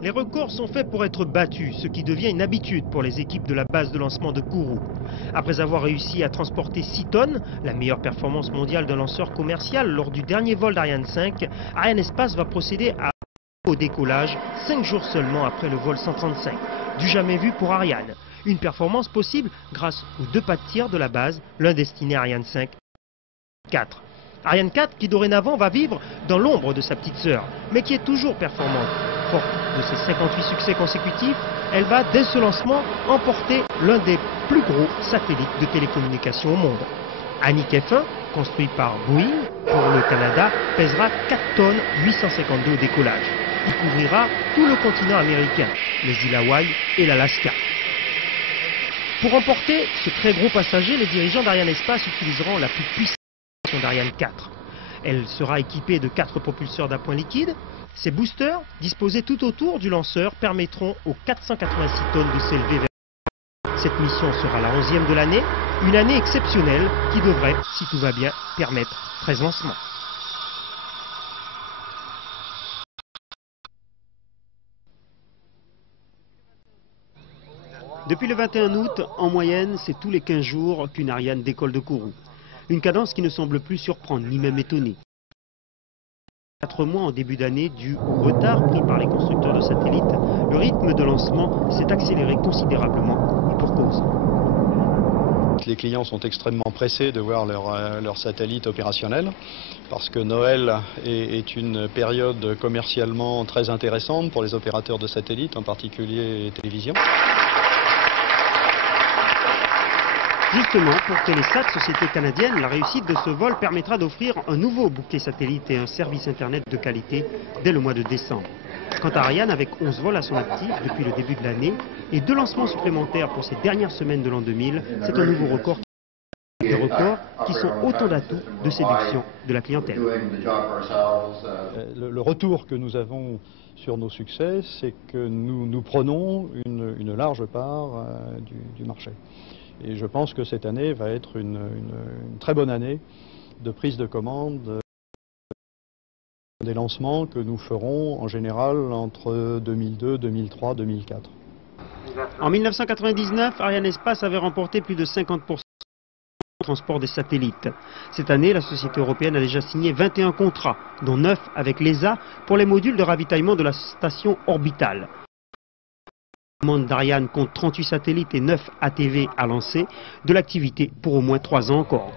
Les records sont faits pour être battus, ce qui devient une habitude pour les équipes de la base de lancement de Kourou. Après avoir réussi à transporter 6 tonnes, la meilleure performance mondiale d'un lanceur commercial lors du dernier vol d'Ariane 5, Arianespace va procéder au décollage 5 jours seulement après le vol 135. Du jamais vu pour Ariane. Une performance possible grâce aux 2 pas de tir de la base, l'un destiné à Ariane 5 et 4. Ariane 4 qui dorénavant va vivre dans l'ombre de sa petite sœur, mais qui est toujours performante. Forte de ses 58 succès consécutifs, elle va dès ce lancement emporter l'un des plus gros satellites de télécommunications au monde. Anik F1, construit par Boeing pour le Canada, pèsera 4 tonnes 852 au décollage. Il couvrira tout le continent américain, les îles Hawaï et l'Alaska. Pour emporter ce très gros passager, les dirigeants d'Arianespace utiliseront la plus puissante d'Ariane 4. Elle sera équipée de 4 propulseurs d'appoint liquide. Ces boosters, disposés tout autour du lanceur, permettront aux 486 tonnes de s'élever vers. Cette mission sera la 11e de l'année, une année exceptionnelle qui devrait, si tout va bien, permettre 13 lancements. Depuis le 21 août, en moyenne, c'est tous les 15 jours qu'une Ariane décolle de Kourou. Une cadence qui ne semble plus surprendre, ni même étonner. 4 mois en début d'année, dû au retard pris par les constructeurs de satellites, le rythme de lancement s'est accéléré considérablement, et pour cause. Les clients sont extrêmement pressés de voir leur satellite opérationnel, parce que Noël est une période commercialement très intéressante pour les opérateurs de satellites, en particulier les télévisions. Justement, pour Télésat, société canadienne, la réussite de ce vol permettra d'offrir un nouveau bouquet satellite et un service internet de qualité dès le mois de décembre. Quant à Ariane, avec 11 vols à son actif depuis le début de l'année et 2 lancements supplémentaires pour ces dernières semaines de l'an 2000, c'est un nouveau record. Des records qui sont autant d'atouts de séduction de la clientèle. Le retour que nous avons sur nos succès, c'est que nous prenons une large part du marché. Et je pense que cette année va être une très bonne année de prise de commande des lancements que nous ferons en général entre 2002, 2003, 2004. En 1999, Arianespace avait remporté plus de 50% du transport des satellites. Cette année, la société européenne a déjà signé 21 contrats, dont 9 avec l'ESA pour les modules de ravitaillement de la station orbitale. Le monde d'Ariane compte 38 satellites et 9 ATV à lancer, de l'activité pour au moins 3 ans encore.